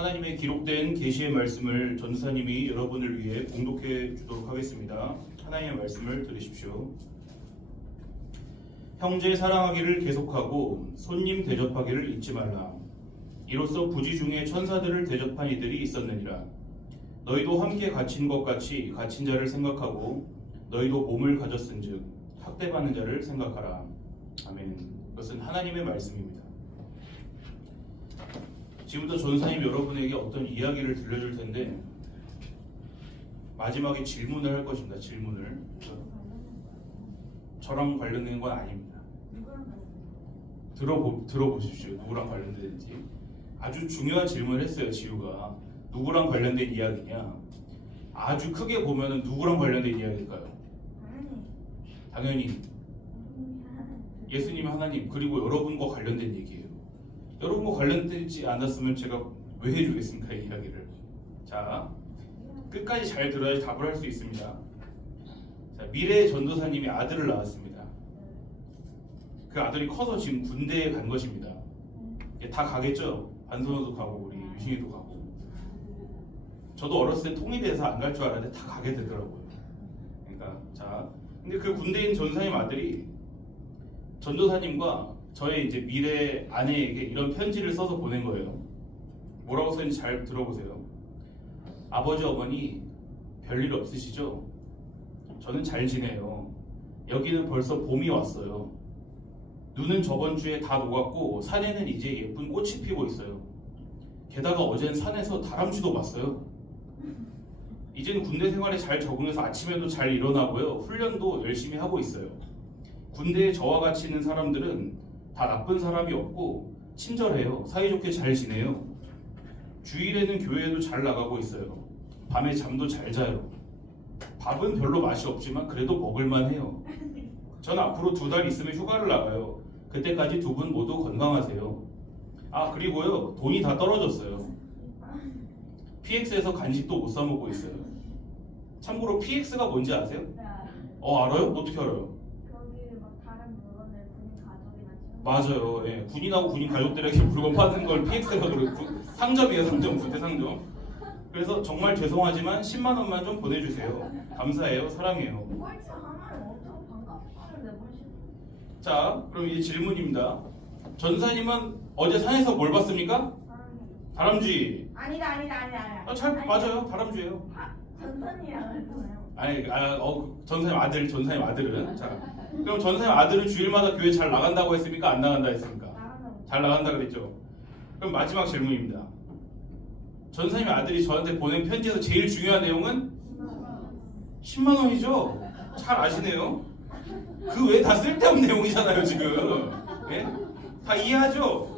하나님의 기록된 계시의 말씀을 전도사님이 여러분을 위해 봉독해 주도록 하겠습니다. 하나님의 말씀을 들으십시오. 형제 사랑하기를 계속하고 손님 대접하기를 잊지 말라. 이로써 부지 중에 천사들을 대접한 이들이 있었느니라. 너희도 함께 갇힌 것 같이 갇힌 자를 생각하고 너희도 몸을 가졌은즉 학대받는 자를 생각하라. 아멘. 이것은 하나님의 말씀입니다. 지금부터 전사님 여러분에게 어떤 이야기를 들려줄 텐데 마지막에 질문을 할 것입니다. 질문을. 저랑 관련된 건 아닙니다. 들어보십시오. 누구랑 관련되는지. 아주 중요한 질문을 했어요. 지우가. 누구랑 관련된 이야기냐. 아주 크게 보면은 누구랑 관련된 이야기일까요? 당연히 예수님 하나님 그리고 여러분과 관련된 얘기예요. 여러분과 관련되지 않았으면 제가 왜 해주겠습니까? 이 이야기를. 자, 끝까지 잘 들어야지 답을 할 수 있습니다. 자, 미래의 전도사님이 아들을 낳았습니다. 그 아들이 커서 지금 군대에 간 것입니다. 다 가겠죠? 반선호도 가고 우리 유신이도 가고. 저도 어렸을 때 통일돼서 안 갈 줄 알았는데 다 가게 되더라고요. 그러니까 자, 근데 그 군대인 전도사님 아들이 전도사님과 저의 이제 미래 아내에게 이런 편지를 써서 보낸 거예요. 뭐라고 썼는지 잘 들어보세요. 아버지 어머니 별일 없으시죠? 저는 잘 지내요. 여기는 벌써 봄이 왔어요. 눈은 저번 주에 다 녹았고 산에는 이제 예쁜 꽃이 피고 있어요. 게다가 어젠 산에서 다람쥐도 봤어요. 이젠 군대 생활에 잘 적응해서 아침에도 잘 일어나고요. 훈련도 열심히 하고 있어요. 군대에 저와 같이 있는 사람들은 다 나쁜 사람이 없고 친절해요. 사이좋게 잘 지내요. 주일에는 교회에도 잘 나가고 있어요. 밤에 잠도 잘 자요. 밥은 별로 맛이 없지만 그래도 먹을만 해요. 전 앞으로 2달 있으면 휴가를 나가요. 그때까지 두 분 모두 건강하세요. 아, 그리고요, 돈이 다 떨어졌어요. PX에서 간식도 못 사 먹고 있어요. 참고로 PX가 뭔지 아세요? 알아요? 어떻게 알아요? 거기 막 다른 물건을 군인 가족이나 친구. 맞아요. 예, 군인하고 군인 가족들에게 물건 파는 걸 PX가 그러고 상점이에요. 상점, 군대 상점. 그래서 정말 죄송하지만 10만 원만 좀 보내주세요. 감사해요. 사랑해요. 꼴찌 하나는 엄청 반갑다는데 훨씬. 자, 그럼 이제 질문입니다. 전사님은 어제 산에서 뭘 봤습니까? 다람쥐. 아니다. 맞아요. 다람쥐예요. 전선이라고 했잖아요. 전사님 아들은. 자, 그럼 전사님 아들은 주일마다 교회 잘 나간다고 했습니까? 안 나간다 했습니까? 잘 나간다 그랬죠. 그럼 마지막 질문입니다. 전사님의 아들이 저한테 보낸 편지에서 제일 중요한 내용은 10만 원이죠? 잘 아시네요. 그 외에 다 쓸데없는 내용이잖아요 지금. 예? 다 이해하죠?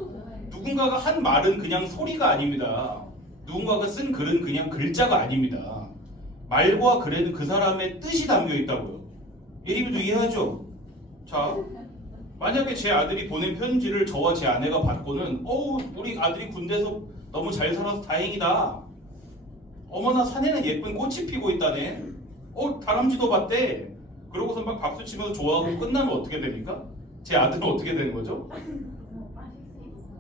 누군가가 한 말은 그냥 소리가 아닙니다. 누군가가 쓴 글은 그냥 글자가 아닙니다. 말과 글에는 그 사람의 뜻이 담겨 있다고요. 예림이도 이해하죠? 자, 만약에 제 아들이 보낸 편지를 저와 제 아내가 받고는 우리 아들이 군대에서 너무 잘 살아서 다행이다. 어머나 산에는 예쁜 꽃이 피고 있다네. 다람쥐도 봤대. 그러고서 막 박수 치면서 좋아하고 끝나면 어떻게 됩니까? 제 아들은 어떻게 되는 거죠?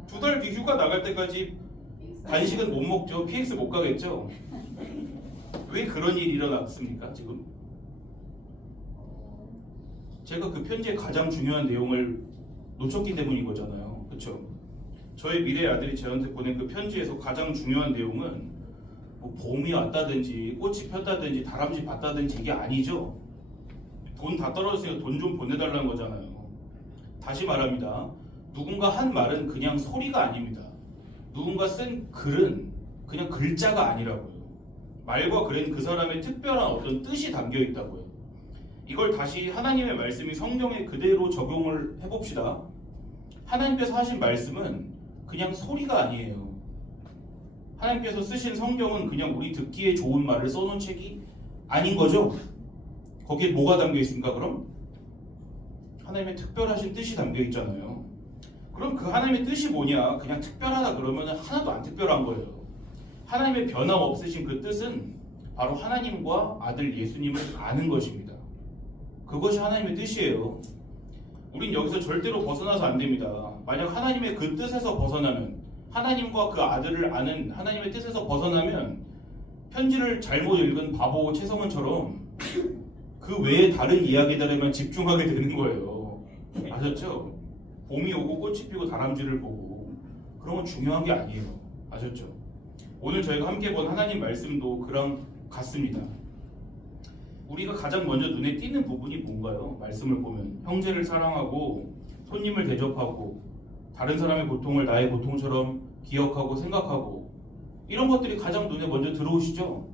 2달 휴가 나갈 때까지 간식은 못 먹죠. PX 못 가겠죠. 왜 그런 일이 일어났습니까? 지금 제가 그 편지의 가장 중요한 내용을 놓쳤기 때문인 거잖아요. 그렇죠? 저의 미래의 아들이 저한테 보낸 그 편지에서 가장 중요한 내용은 뭐 봄이 왔다든지 꽃이 폈다든지 다람쥐 봤다든지 이게 아니죠. 돈 다 떨어졌으니까 돈 좀 보내달라는 거잖아요. 다시 말합니다. 누군가 한 말은 그냥 소리가 아닙니다. 누군가 쓴 글은 그냥 글자가 아니라고요. 말과 글에는 그 사람의 특별한 어떤 뜻이 담겨 있다고요. 이걸 다시 하나님의 말씀이 성경에 그대로 적용을 해봅시다. 하나님께서 하신 말씀은 그냥 소리가 아니에요. 하나님께서 쓰신 성경은 그냥 우리 듣기에 좋은 말을 써놓은 책이 아닌 거죠. 거기에 뭐가 담겨 있습니까 그럼? 하나님의 특별하신 뜻이 담겨 있잖아요. 그럼 그 하나님의 뜻이 뭐냐? 그냥 특별하다 그러면 하나도 안 특별한 거예요. 하나님의 변함없으신 그 뜻은 바로 하나님과 아들 예수님을 아는 것입니다. 그것이 하나님의 뜻이에요. 우린 여기서 절대로 벗어나서 안 됩니다. 만약 하나님의 그 뜻에서 벗어나면 하나님과 그 아들을 아는 하나님의 뜻에서 벗어나면 편지를 잘못 읽은 바보 최성원처럼 그 외에 다른 이야기들에만 집중하게 되는 거예요. 아셨죠? 봄이 오고 꽃이 피고 다람쥐를 보고 그런 건 중요한 게 아니에요. 아셨죠? 오늘 저희가 함께 본 하나님 말씀도 그랑 같습니다. 우리가 가장 먼저 눈에 띄는 부분이 뭔가요? 말씀을 보면 형제를 사랑하고 손님을 대접하고 다른 사람의 고통을 나의 고통처럼 기억하고 생각하고 이런 것들이 가장 눈에 먼저 들어오시죠?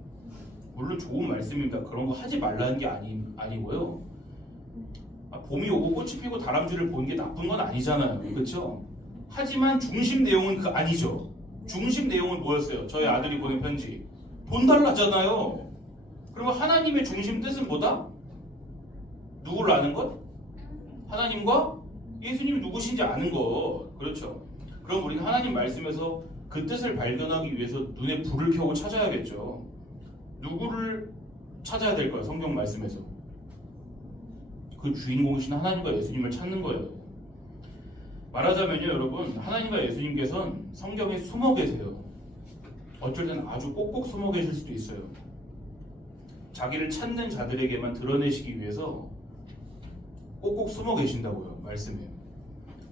물론 좋은 말씀입니다. 그런 거 하지 말라는 게 아니고요. 봄이 오고 꽃이 피고 다람쥐를 보는 게 나쁜 건 아니잖아요. 그렇죠? 하지만 중심 내용은 그 아니죠. 중심 내용은 뭐였어요? 저희 아들이 보낸 편지. 돈 달라잖아요. 그러면 하나님의 중심 뜻은 뭐다? 누구를 아는 것? 하나님과 예수님이 누구신지 아는 것. 그렇죠? 그럼 우리는 하나님 말씀에서 그 뜻을 발견하기 위해서 눈에 불을 켜고 찾아야겠죠. 누구를 찾아야 될까요? 성경 말씀에서. 그 주인공이신 하나님과 예수님을 찾는 거예요. 말하자면요, 여러분, 하나님과 예수님께서는 성경에 숨어 계세요. 어쩔 때는 아주 꼭꼭 숨어 계실 수도 있어요. 자기를 찾는 자들에게만 드러내시기 위해서 꼭꼭 숨어 계신다고요, 말씀에.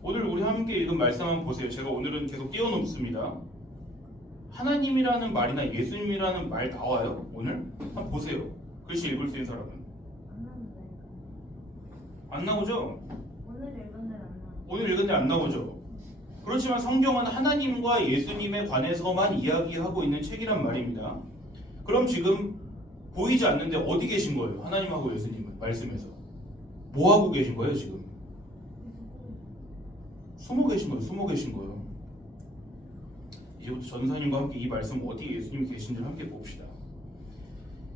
오늘 우리 함께 읽은 말씀 한번 보세요. 제가 오늘은 계속 띄워놓습니다. 하나님이라는 말이나 예수님이라는 말 나와요? 오늘? 한번 보세요. 글씨 읽을 수 있는 사람은. 안 나오는데. 안 나오죠? 오늘 읽은 데는 안 나와. 오늘 읽은 데 안 나오죠? 그렇지만 성경은 하나님과 예수님에 관해서만 이야기하고 있는 책이란 말입니다. 그럼 지금 보이지 않는데 어디 계신 거예요? 하나님하고 예수님은 말씀에서. 뭐 하고 계신 거예요 지금? 숨어 계신 거예요. 숨어 계신 거예요. 이제부터 전사님과 함께 이 말씀 어디에 예수님이 계신지를 함께 봅시다.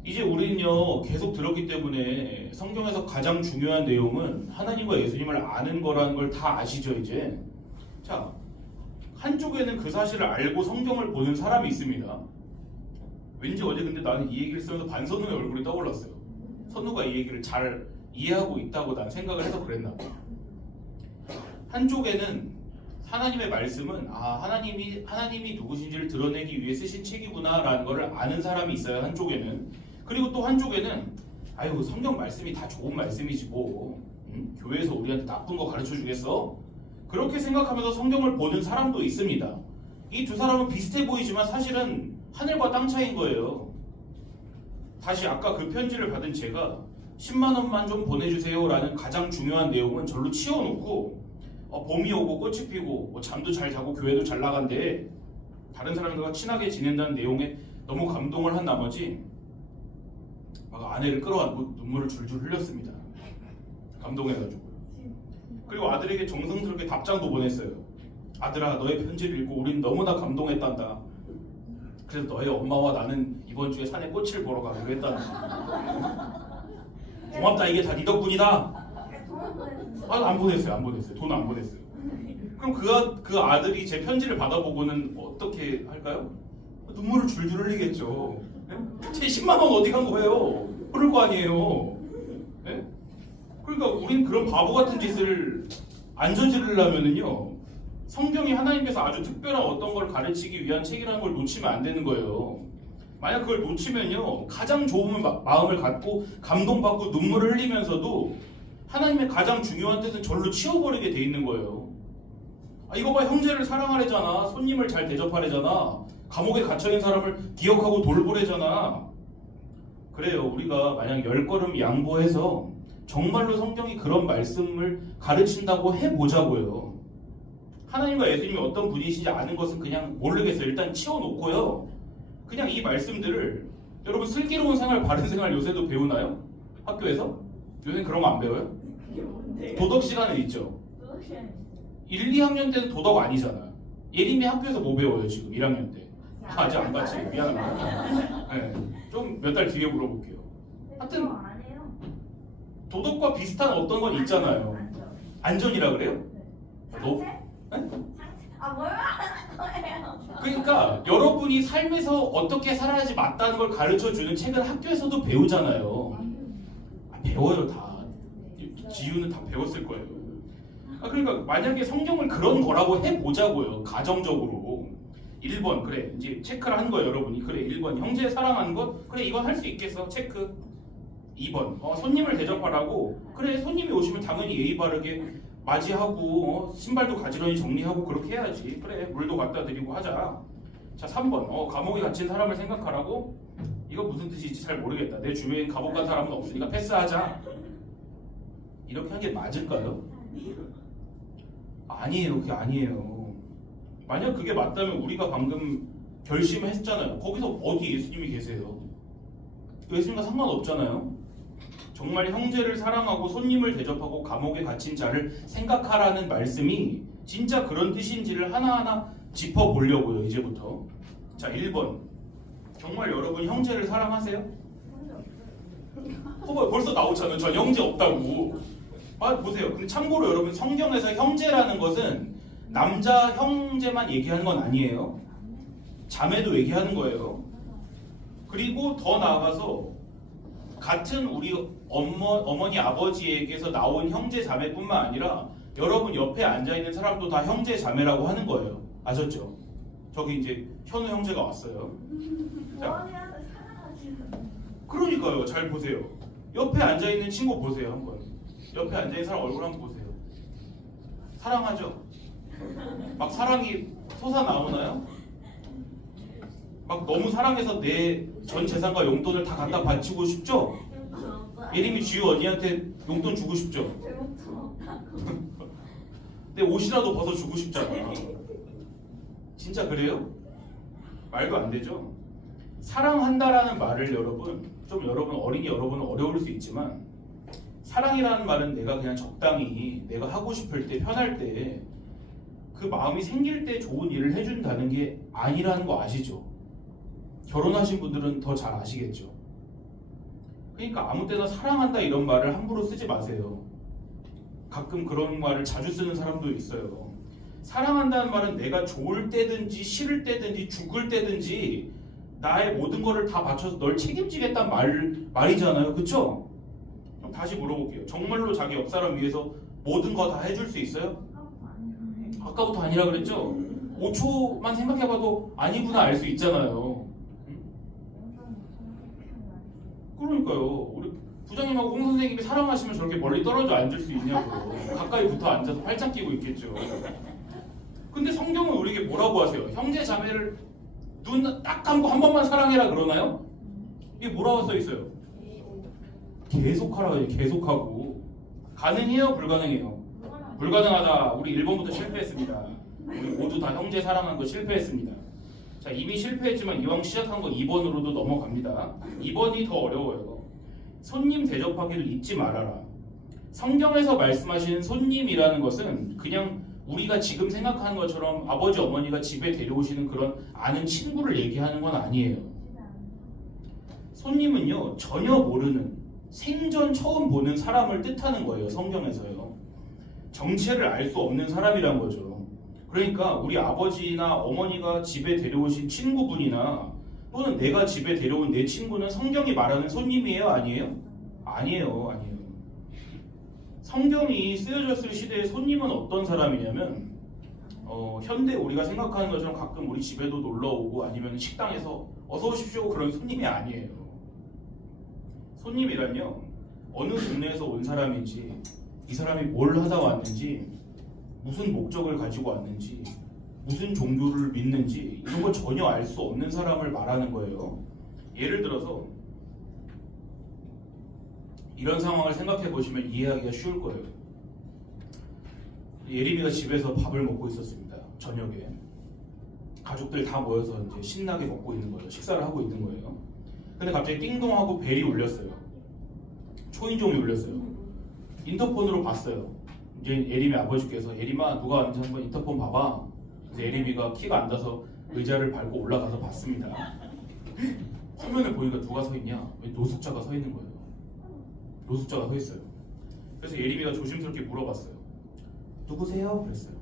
이제 우리는요 계속 들었기 때문에 성경에서 가장 중요한 내용은 하나님과 예수님을 아는 거라는 걸 다 아시죠 이제. 자, 한쪽에는 그 사실을 알고 성경을 보는 사람이 있습니다. 왠지 어제 근데 나는 이 얘기를 쓰면서 반선우의 얼굴이 떠올랐어요. 선우가 이 얘기를 잘 이해하고 있다고 난 생각을 해서 그랬나 봐. 한쪽에는 하나님의 말씀은 하나님이 누구신지를 드러내기 위해 쓰신 책이구나 라는 걸 아는 사람이 있어요. 한쪽에는. 그리고 또 한쪽에는 아유 성경 말씀이 다 좋은 말씀이지 뭐 교회에서 우리한테 나쁜 거 가르쳐 주겠어? 그렇게 생각하면서 성경을 보는 사람도 있습니다. 이 두 사람은 비슷해 보이지만 사실은 하늘과 땅 차이인 거예요. 다시 아까 그 편지를 받은 제가 10만 원만 좀 보내주세요 라는 가장 중요한 내용은 절로 치워놓고 봄이 오고 꽃이 피고 뭐 잠도 잘 자고 교회도 잘 나간대 다른 사람들과 친하게 지낸다는 내용에 너무 감동을 한 나머지 막 아내를 끌어안고 눈물을 줄줄 흘렸습니다. 감동해가지고. 그리고 아들에게 정성스럽게 답장도 보냈어요. 아들아 너의 편지를 읽고 우린 너무나 감동했단다. 그래서 너의 엄마와 나는 이번 주에 산에 꽃을 보러 가기로 했단다. 고맙다 이게 다 네 덕분이다. 안 보냈어요. 돈 안 보냈어요. 그럼 그 아들이 제 편지를 받아보고는 어떻게 할까요? 눈물을 줄줄 흘리겠죠. 제 10만 원 어디 간 거예요? 그럴 거 아니에요. 네? 그러니까 우린 그런 바보 같은 짓을 안 저지르려면은요 성경이 하나님께서 아주 특별한 어떤 걸 가르치기 위한 책이라는 걸 놓치면 안 되는 거예요. 만약 그걸 놓치면요 가장 좋은 마음을 갖고 감동받고 눈물을 흘리면서도 하나님의 가장 중요한 뜻은 절로 치워버리게 돼 있는 거예요. 이거 봐 형제를 사랑하래잖아. 손님을 잘 대접하래잖아. 감옥에 갇혀있는 사람을 기억하고 돌보래잖아. 그래요. 우리가 만약 10걸음 양보해서 정말로 성경이 그런 말씀을 가르친다고 해보자고요. 하나님과 예수님이 어떤 분이신지 아는 것은 그냥 모르겠어요. 일단 치워놓고요. 그냥 이 말씀들을 여러분 슬기로운 생활, 바른 생활 요새도 배우나요? 학교에서? 요새 그런 거 안 배워요? 도덕 시간은 있죠. 1, 2학년 때는 도덕 아니잖아. 예림이 학교에서 뭐 배워요 지금 1학년 때? 아직 안 갔지. 미안합니다. 네, 좀 몇 달 뒤에 물어볼게요. 하여튼 도덕과 비슷한 어떤 건 있잖아요. 안전이라 그래요? 너? 네? 뭘 말하는 거예요? 그러니까 여러분이 삶에서 어떻게 살아야지 맞다는 걸 가르쳐주는 책은 학교에서도 배우잖아요. 배워요 다. 지유는 다 배웠을 거예요. 그러니까 만약에 성경을 그런 거라고 해보자고요. 가정적으로. 1번 그래 이제 체크를 한 거예요 여러분이. 그래 1번 형제 사랑하는 것 그래 이건 할 수 있겠어 체크. 2번 손님을 대접하라고 그래 손님이 오시면 당연히 예의 바르게 맞이하고 신발도 가지런히 정리하고 그렇게 해야지. 그래 물도 갖다 드리고 하자. 자 3번 감옥에 갇힌 사람을 생각하라고. 이거 무슨 뜻인지 잘 모르겠다. 내 주변에 감옥 간 사람은 없으니까 패스하자. 이렇게 한 게 맞을까요? 아니에요. 그게 아니에요. 만약 그게 맞다면 우리가 방금 결심했잖아요. 거기서 어디 예수님이 계세요? 예수님과 상관없잖아요. 정말 형제를 사랑하고 손님을 대접하고 감옥에 갇힌 자를 생각하라는 말씀이 진짜 그런 뜻인지를 하나하나 짚어보려고요. 이제부터. 자 1번 정말 여러분 형제를 사랑하세요? 벌써 나오잖아요. 전 형제 없다고. 보세요. 근데 참고로 여러분 성경에서 형제라는 것은 남자 형제만 얘기하는 건 아니에요. 자매도 얘기하는 거예요. 그리고 더 나아가서 같은 우리 어머니 아버지에게서 나온 형제 자매뿐만 아니라 여러분 옆에 앉아있는 사람도 다 형제 자매라고 하는 거예요. 아셨죠? 저기 이제 현우 형제가 왔어요. 자, 그러니까요. 잘 보세요. 옆에 앉아있는 친구 보세요 한번. 옆에 앉아있는 사람 얼굴 한번 보세요. 사랑하죠? 막 사랑이 솟아나오나요? 막 너무 사랑해서 내 전 재산과 용돈을 다 갖다 바치고 싶죠? 예림이 지우 언니한테 용돈 주고 싶죠? 내 옷이라도 벗어 주고 싶잖아. 진짜 그래요? 말도 안 되죠? 사랑한다라는 말을 여러분 어린이 여러분은 어려울 수 있지만 사랑이라는 말은 내가 그냥 적당히 내가 하고 싶을 때 편할 때 그 마음이 생길 때 좋은 일을 해준다는 게 아니라는 거 아시죠? 결혼하신 분들은 더 잘 아시겠죠? 그러니까 아무 때나 사랑한다 이런 말을 함부로 쓰지 마세요. 가끔 그런 말을 자주 쓰는 사람도 있어요. 사랑한다는 말은 내가 좋을 때든지 싫을 때든지 죽을 때든지 나의 모든 거를 다 바쳐서 널 책임지겠다는 말이잖아요. 그쵸? 그럼 다시 물어볼게요. 정말로 자기 옆 사람 위해서 모든 거 다 해줄 수 있어요? 아까부터 아니라 그랬죠? 5초만 생각해봐도 아니구나 알 수 있잖아요. 그러니까요. 우리 부장님하고 홍 선생님이 사랑하시면 저렇게 멀리 떨어져 앉을 수 있냐고. 가까이 붙어 앉아서 팔짱 끼고 있겠죠. 근데 성경은 우리에게 뭐라고 하세요? 형제 자매를 눈 딱 감고 한 번만 사랑해라 그러나요? 이게 뭐라고 써 있어요? 계속하라고 해요. 계속하고. 가능해요? 불가능해요? 불가능하다. 우리 1번부터 실패했습니다. 우리 모두 다 형제 사랑한 거 실패했습니다. 자, 이미 실패했지만 이왕 시작한 거 2번으로도 넘어갑니다. 2번이 더 어려워요. 손님 대접하기를 잊지 말아라. 성경에서 말씀하시는 손님이라는 것은 그냥 우리가 지금 생각하는 것처럼 아버지 어머니가 집에 데려오시는 그런 아는 친구를 얘기하는 건 아니에요. 손님은요 전혀 모르는 생전 처음 보는 사람을 뜻하는 거예요. 성경에서요. 정체를 알 수 없는 사람이란 거죠. 그러니까 우리 아버지나 어머니가 집에 데려오신 친구분이나 또는 내가 집에 데려온 내 친구는 성경이 말하는 손님이에요? 아니에요? 아니에요. 성경이 쓰여졌을 시대의 손님은 어떤 사람이냐면 현대 우리가 생각하는 것처럼 가끔 우리 집에도 놀러 오고 아니면 식당에서 어서 오십시오 그런 손님이 아니에요. 손님이란요 어느 동네에서 온 사람인지 이 사람이 뭘 하다 왔는지 무슨 목적을 가지고 왔는지 무슨 종교를 믿는지 이런 걸 전혀 알 수 없는 사람을 말하는 거예요. 예를 들어서 이런 상황을 생각해 보시면 이해하기가 쉬울 거예요. 예림이가 집에서 밥을 먹고 있었습니다. 저녁에 가족들 다 모여서 이제 신나게 먹고 있는 거예요. 식사를 하고 있는 거예요. 근데 갑자기 띵동하고 벨이 울렸어요. 초인종이 울렸어요. 인터폰으로 봤어요. 이제 예림이 아버지께서 예림아 누가 왔는지 한번 인터폰 봐봐. 그래서 예림이가 키가 안 닿아서 의자를 밟고 올라가서 봤습니다. 화면을 보니까 누가 서 있냐? 노숙자가 서 있는 거예요. 노숙자가 서 있어요. 그래서 예림이가 조심스럽게 물어봤어요. 누구세요? 그랬어요.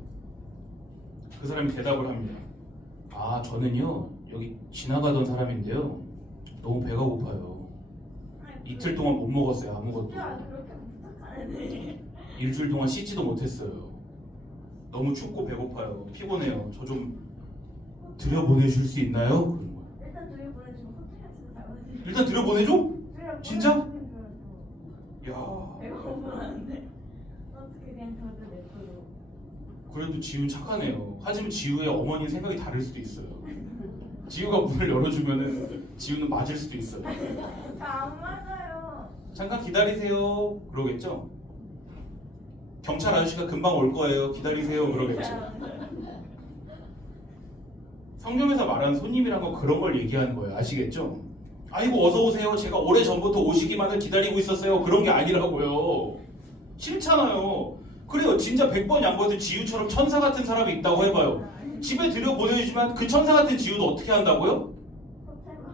그 사람이 대답을 합니다. 아 저는요 여기 지나가던 사람인데요 너무 배가 고파요. 이틀 동안 못 먹었어요. 아무것도. 일주일 동안 씻지도 못했어요. 너무 춥고 배고파요. 피곤해요. 저 좀 들여보내줄 수 있나요? 그런 거야. 일단 둘이 보내주면 호텔에서 잡아주세요. 일단 들여보내줘? 진짜? 야, 내가 억울한데 어떻게 그냥 저를 냅둬요. 그래도 지훈 착하네요. 하지만 지우의 어머니 생각이 다를 수도 있어요. 지우가 문을 열어주면은 지우는 맞을 수도 있어요. 안 맞아요. 잠깐 기다리세요. 그러겠죠? 경찰 아저씨가 금방 올 거예요. 기다리세요. 그러겠죠? 성경에서 말하는 손님이란 건 그런 걸 얘기하는 거예요. 아시겠죠? 아이고 어서 오세요. 제가 오래전부터 오시기만을 기다리고 있었어요. 그런 게 아니라고요. 싫잖아요. 그래요. 진짜 100번 양보해도 지우처럼 천사 같은 사람이 있다고 해봐요. 집에 들여보내주지만 그 천사 같은 지우도 어떻게 한다고요?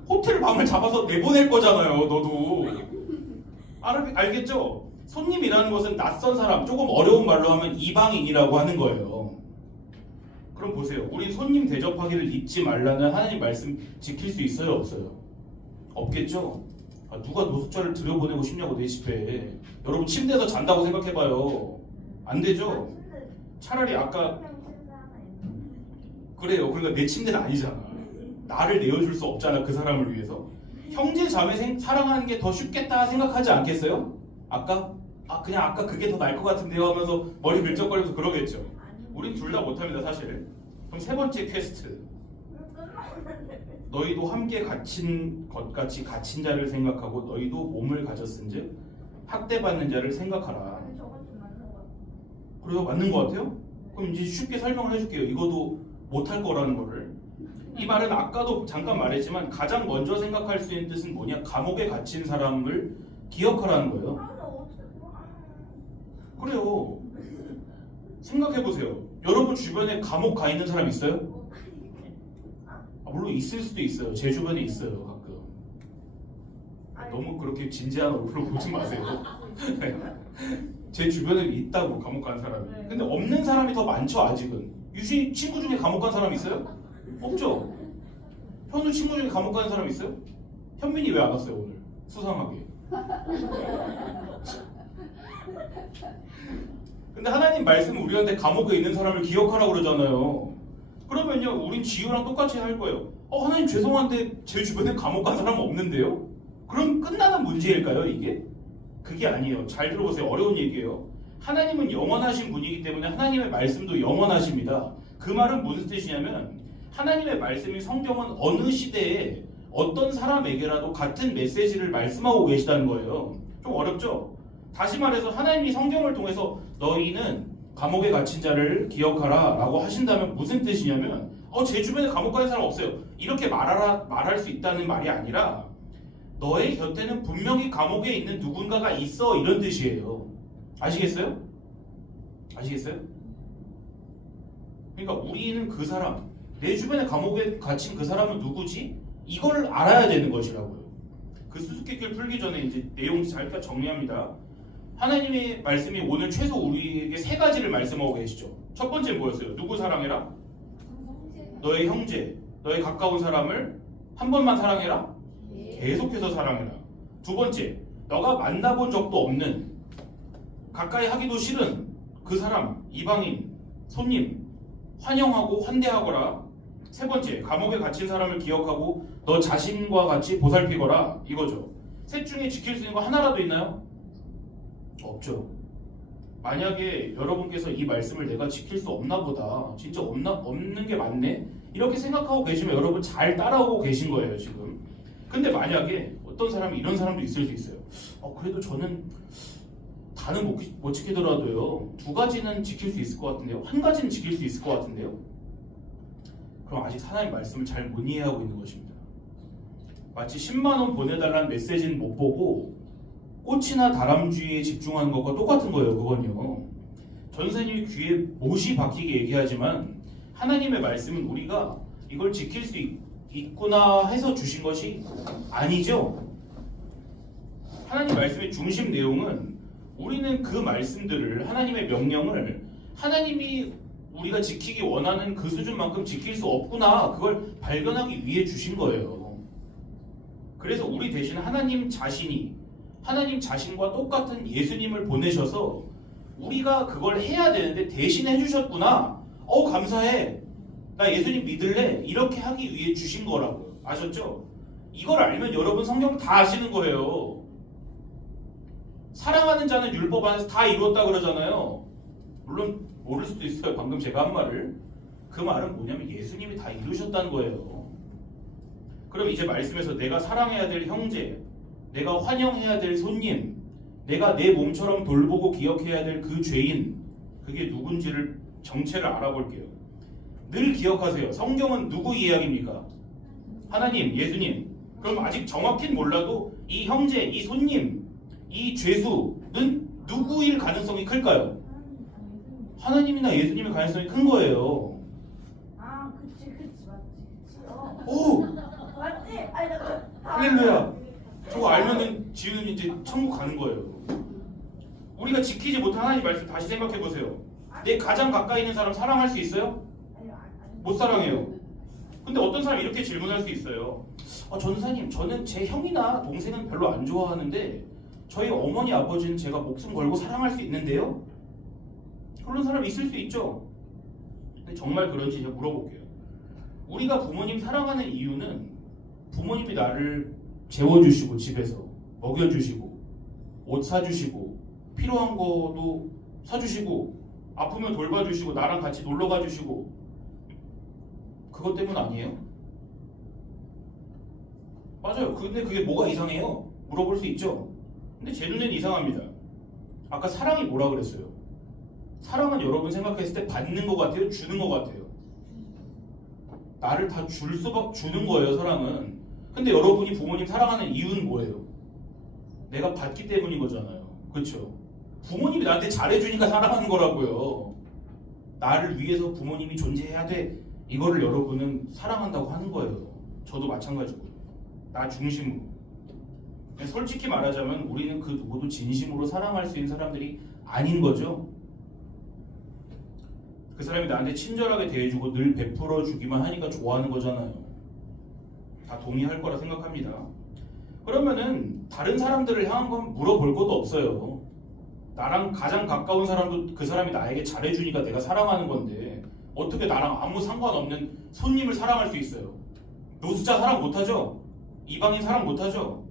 호텔 방을 잡아서 내보낼 거잖아요. 너도. 알겠죠? 손님이라는 것은 낯선 사람, 조금 어려운 말로 하면 이방인이라고 하는 거예요. 그럼 보세요. 우리 손님 대접하기를 잊지 말라는 하나님 말씀 지킬 수 있어요? 없어요? 없겠죠? 누가 노숙자를 들여보내고 싶냐고 내 집에. 여러분 침대에서 잔다고 생각해봐요. 안 되죠? 차라리 아까 그래요. 그러니까 내 침대는 아니잖아. 나를 내어줄 수 없잖아. 그 사람을 위해서. 형제 자매 사랑하는 게 더 쉽겠다 생각하지 않겠어요? 그냥 아까 그게 더 나을 것 같은데요 하면서 머리 긁적거리면서 그러겠죠. 우린 둘 다 못합니다 사실. 그럼 세 번째 퀘스트. 너희도 함께 갇힌 것 같이 갇힌 자를 생각하고 너희도 몸을 가졌은즉 학대받는 자를 생각하라. 저건 좀 맞는 것 같아요. 그래요? 맞는 것 같아요? 그럼 이제 쉽게 설명을 해줄게요. 이거도 못할 거라는 거를. 이 말은 아까도 잠깐 말했지만 가장 먼저 생각할 수 있는 뜻은 뭐냐? 감옥에 갇힌 사람을 기억하라는 거예요. 그래요. 생각해보세요. 여러분 주변에 감옥 가 있는 사람 있어요? 물론 있을 수도 있어요. 제 주변에 있어요. 가끔. 너무 그렇게 진지한 얼굴로 보지 마세요. 제 주변에 있다고 감옥 간 사람이. 근데 없는 사람이 더 많죠 아직은. 유진이 친구 중에 감옥 간 사람 있어요? 없죠? 현우 친구 중에 감옥 간 사람 있어요? 현민이 왜 안 왔어요 오늘? 수상하게. 근데 하나님 말씀은 우리한테 감옥에 있는 사람을 기억하라고 그러잖아요. 그러면요 우린 지우랑 똑같이 할 거예요. 하나님 죄송한데 제 주변에 감옥 간 사람은 없는데요? 그럼 끝나는 문제일까요 이게? 그게 아니에요. 잘 들어보세요. 어려운 얘기예요. 하나님은 영원하신 분이기 때문에 하나님의 말씀도 영원하십니다. 그 말은 무슨 뜻이냐면 하나님의 말씀이 성경은 어느 시대에 어떤 사람에게라도 같은 메시지를 말씀하고 계시다는 거예요. 좀 어렵죠? 다시 말해서 하나님이 성경을 통해서 너희는 감옥에 갇힌 자를 기억하라 라고 하신다면 무슨 뜻이냐면 제 주변에 감옥 가는 사람 없어요. 이렇게 말할 수 있다는 말이 아니라 너의 곁에는 분명히 감옥에 있는 누군가가 있어 이런 뜻이에요. 아시겠어요? 아시겠어요? 그러니까 우리는 그 사람, 내 주변에 감옥에 갇힌 그 사람은 누구지? 이걸 알아야 되는 것이라고요. 그 수수께끼를 풀기 전에 이제 내용 잘 정리합니다. 하나님의 말씀이 오늘 최소 우리에게 세 가지를 말씀하고 계시죠. 첫 번째 뭐였어요? 누구 사랑해라? 너의 형제, 너의 가까운 사람을 한 번만 사랑해라? 계속해서 사랑해라. 두 번째, 너가 만나본 적도 없는, 가까이 하기도 싫은 그 사람, 이방인, 손님, 환영하고 환대하거라. 세 번째, 감옥에 갇힌 사람을 기억하고 너 자신과 같이 보살피거라. 이거죠. 셋 중에 지킬 수 있는 거 하나라도 있나요? 없죠. 만약에 여러분께서 이 말씀을 내가 지킬 수 없나 보다, 진짜 없는 게 맞네? 이렇게 생각하고 계시면 여러분 잘 따라오고 계신 거예요 지금. 근데 만약에 어떤 사람이 이런 사람도 있을 수 있어요. 그래도 저는 다는 못 지키더라도요 두 가지는 지킬 수 있을 것 같은데요, 한 가지는 지킬 수 있을 것 같은데요. 그럼 아직 하나님 말씀을 잘 못 이해하고 있는 것입니다. 마치 10만원 보내달라는 메시지는 못 보고 꽃이나 다람쥐에 집중하는 것과 똑같은 거예요. 그건요, 전선생님이 귀에 못이 박히게 얘기하지만 하나님의 말씀은 우리가 이걸 지킬 수 있구나 해서 주신 것이 아니죠. 하나님 말씀의 중심 내용은 우리는 그 말씀들을, 하나님의 명령을 하나님이 우리가 지키기 원하는 그 수준만큼 지킬 수 없구나, 그걸 발견하기 위해 주신 거예요. 그래서 우리 대신 하나님 자신과 똑같은 예수님을 보내셔서 우리가 그걸 해야 되는데 대신 해주셨구나, 감사해, 나 예수님 믿을래? 이렇게 하기 위해 주신 거라고요. 아셨죠? 이걸 알면 여러분 성경 다 아시는 거예요. 사랑하는 자는 율법 안에서 다 이루었다 그러잖아요. 물론 모를 수도 있어요. 방금 제가 한 말을. 그 말은 뭐냐면 예수님이 다 이루셨다는 거예요. 그럼 이제 말씀에서 내가 사랑해야 될 형제, 내가 환영해야 될 손님, 내가 내 몸처럼 돌보고 기억해야 될 그 죄인, 그게 누군지를 정체를 알아볼게요. 늘 기억하세요. 성경은 누구 이야기입니까? 하나님, 예수님. 그럼 아직 정확히는 몰라도 이 형제, 이 손님, 이 죄수는 누구일 가능성이 클까요? 하나님이나 예수님의 가능성이 큰 거예요. 아, 그치, 맞지. 오! 맞지? 아니, 나 할렐루야. 저거 알면은 지우는 이제 천국 가는 거예요. 우리가 지키지 못한 하나님 말씀 다시 생각해 보세요. 내 가장 가까이 있는 사람 사랑할 수 있어요? 못 사랑해요. 근데 어떤 사람이 이렇게 질문할 수 있어요. 전사님, 저는 제 형이나 동생은 별로 안 좋아하는데 저희 어머니 아버지는 제가 목숨 걸고 사랑할 수 있는데요? 그런 사람 있을 수 있죠. 근데 정말 그런지 제가 물어볼게요. 우리가 부모님 사랑하는 이유는 부모님이 나를 재워주시고 집에서 먹여주시고 옷 사주시고 필요한 거도 사주시고 아프면 돌봐주시고 나랑 같이 놀러 가주시고 그것 때문 아니에요? 맞아요. 근데 그게 뭐가 이상해요? 물어볼 수 있죠. 근데 제 눈엔 이상합니다. 아까 사랑이 뭐라 그랬어요? 사랑은 여러분 생각했을 때 받는 것 같아요? 주는 것 같아요? 나를 다 줄 수밖에 주는 거예요. 사랑은. 근데 여러분이 부모님 사랑하는 이유는 뭐예요? 내가 받기 때문인 거잖아요. 그렇죠? 부모님이 나한테 잘해주니까 사랑하는 거라고요. 나를 위해서 부모님이 존재해야 돼. 이거를 여러분은 사랑한다고 하는 거예요. 저도 마찬가지고. 나 중심으로. 솔직히 말하자면 우리는 그 누구도 진심으로 사랑할 수 있는 사람들이 아닌 거죠. 그 사람이 나한테 친절하게 대해주고 늘 베풀어 주기만 하니까 좋아하는 거잖아요. 다 동의할 거라 생각합니다. 그러면은 다른 사람들을 향한 건 물어볼 것도 없어요. 나랑 가장 가까운 사람도 그 사람이 나에게 잘해주니까 내가 사랑하는 건데 어떻게 나랑 아무 상관없는 손님을 사랑할 수 있어요? 노숙자 사랑 못하죠? 이방인 사랑 못하죠?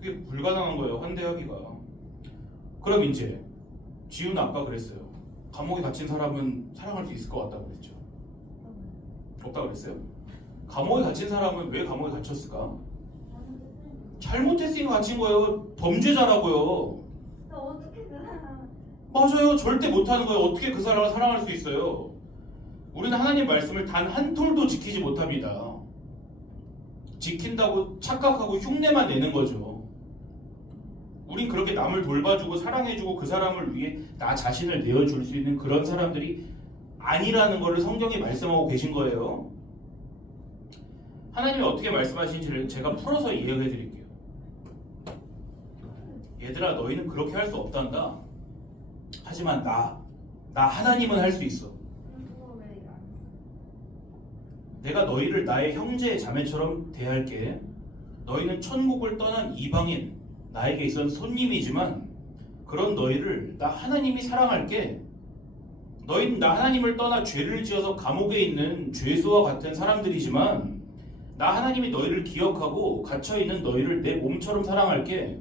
그게 불가능한 거예요. 환대하기가. 그럼 이제 지우는 아까 그랬어요. 감옥에 갇힌 사람은 사랑할 수 있을 것 같다고 그랬죠. 없다고 그랬어요? 감옥에 갇힌 사람은 왜 감옥에 갇혔을까? 잘못했으니까 갇힌 거예요. 범죄자라고요. 어떻게 그 사람? 맞아요. 절대 못하는 거예요. 어떻게 그 사람을 사랑할 수 있어요? 우리는 하나님 말씀을 단 한 톨도 지키지 못합니다. 지킨다고 착각하고 흉내만 내는 거죠. 우린 그렇게 남을 돌봐주고 사랑해주고 그 사람을 위해 나 자신을 내어줄 수 있는 그런 사람들이 아니라는 것을 성경이 말씀하고 계신 거예요. 하나님이 어떻게 말씀하시는지를 제가 풀어서 이야기해 드릴게요. 얘들아, 너희는 그렇게 할 수 없단다. 하지만 나 하나님은 할 수 있어. 내가 너희를 나의 형제 자매처럼 대할게. 너희는 천국을 떠난 이방인, 나에게 있어서 손님이지만 그런 너희를 나 하나님이 사랑할게. 너희는 나 하나님을 떠나 죄를 지어서 감옥에 있는 죄수와 같은 사람들이지만 나 하나님이 너희를 기억하고 갇혀있는 너희를 내 몸처럼 사랑할게.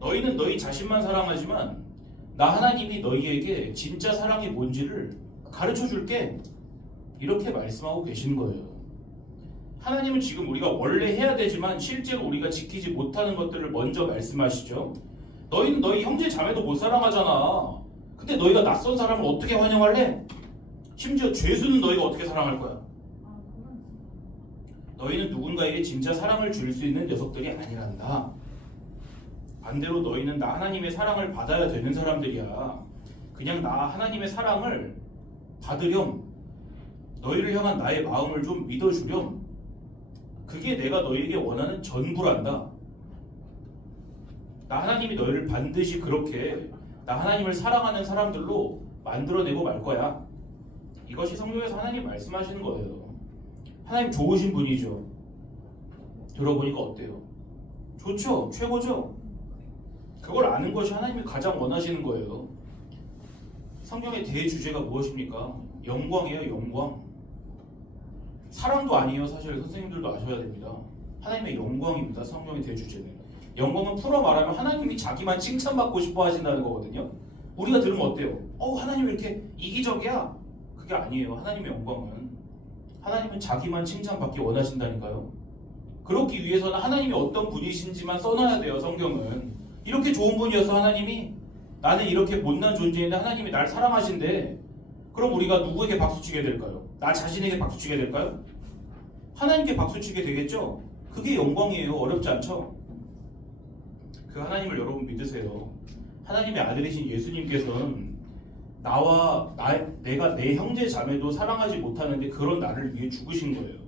너희는 너희 자신만 사랑하지만 나 하나님이 너희에게 진짜 사랑이 뭔지를 가르쳐줄게. 이렇게 말씀하고 계신 거예요. 하나님은 지금 우리가 원래 해야 되지만 실제로 우리가 지키지 못하는 것들을 먼저 말씀하시죠. 너희는 너희 형제 자매도 못 사랑하잖아. 근데 너희가 낯선 사람을 어떻게 환영할래? 심지어 죄수는 너희가 어떻게 사랑할 거야? 너희는 누군가에게 진짜 사랑을 줄 수 있는 녀석들이 아니란다. 반대로 너희는 나 하나님의 사랑을 받아야 되는 사람들이야. 그냥 나 하나님의 사랑을 받으렴. 너희를 향한 나의 마음을 좀 믿어주렴. 그게 내가 너희에게 원하는 전부란다. 나 하나님이 너희를 반드시 그렇게 나 하나님을 사랑하는 사람들로 만들어내고 말 거야. 이것이 성경에서 하나님 말씀하시는 거예요. 하나님 좋으신 분이죠. 들어보니까 어때요? 좋죠? 최고죠? 그걸 아는 것이 하나님이 가장 원하시는 거예요. 성경의 대주제가 무엇입니까? 영광이에요. 영광. 사랑도 아니에요. 사실 선생님들도 아셔야 됩니다. 하나님의 영광입니다. 성경의 대주제는. 영광은 풀어 말하면 하나님이 자기만 칭찬받고 싶어 하신다는 거거든요. 우리가 들으면 어때요? 하나님 왜 이렇게 이기적이야? 그게 아니에요. 하나님의 영광은. 하나님은 자기만 칭찬받기 원하신다니까요. 그렇기 위해서는 하나님이 어떤 분이신지만 써놔야 돼요. 성경은. 이렇게 좋은 분이어서 하나님이 나는 이렇게 못난 존재인데 하나님이 날 사랑하신대. 그럼 우리가 누구에게 박수치게 될까요? 나 자신에게 박수치게 될까요? 하나님께 박수치게 되겠죠? 그게 영광이에요. 어렵지 않죠? 그 하나님을 여러분 믿으세요. 하나님의 아들이신 예수님께서는 내가 내 형제 자매도 사랑하지 못하는데 그런 나를 위해 죽으신 거예요.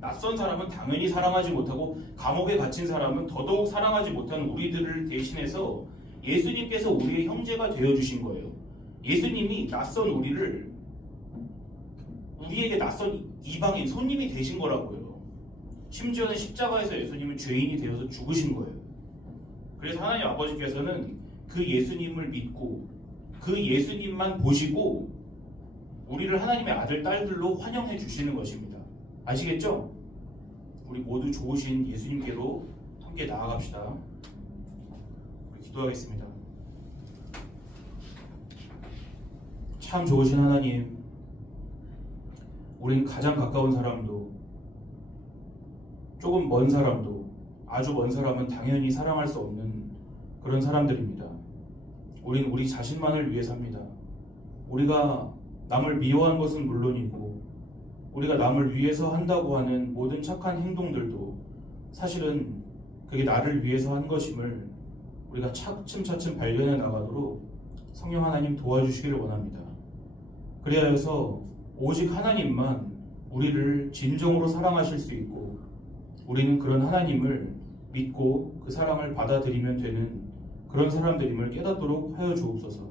낯선 사람은 당연히 사랑하지 못하고 감옥에 갇힌 사람은 더더욱 사랑하지 못하는 우리들을 대신해서 예수님께서 우리의 형제가 되어주신 거예요. 예수님이 낯선 우리에게 낯선 이방인 손님이 되신 거라고요. 심지어는 십자가에서 예수님은 죄인이 되어서 죽으신 거예요. 그래서 하나님 아버지께서는 그 예수님을 믿고 그 예수님만 보시고 우리를 하나님의 아들, 딸들로 환영해 주시는 것입니다. 아시겠죠? 우리 모두 좋으신 예수님께로 함께 나아갑시다. 우리 기도하겠습니다. 참 좋으신 하나님, 우린 가장 가까운 사람도 조금 먼 사람도 아주 먼 사람은 당연히 사랑할 수 없는 그런 사람들입니다. 우린 우리 자신만을 위해 삽니다. 우리가 남을 미워하는 것은 물론이고 우리가 남을 위해서 한다고 하는 모든 착한 행동들도 사실은 그게 나를 위해서 한 것임을 우리가 차츰차츰 발견해 나가도록 성령 하나님 도와주시기를 원합니다. 그리하여서 오직 하나님만 우리를 진정으로 사랑하실 수 있고 우리는 그런 하나님을 믿고 그 사랑을 받아들이면 되는 그런 사람들임을 깨닫도록 하여 주옵소서.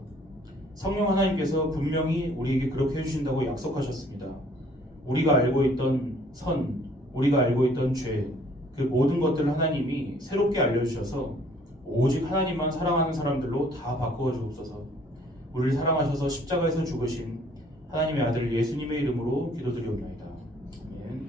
성령 하나님께서 분명히 우리에게 그렇게 해주신다고 약속하셨습니다. 우리가 알고 있던 선, 우리가 알고 있던 죄, 그 모든 것들을 하나님이 새롭게 알려주셔서 오직 하나님만 사랑하는 사람들로 다 바꾸어 주옵소서. 우리를 사랑하셔서 십자가에서 죽으신 하나님의 아들 예수님의 이름으로 기도드리옵나이다. 아멘.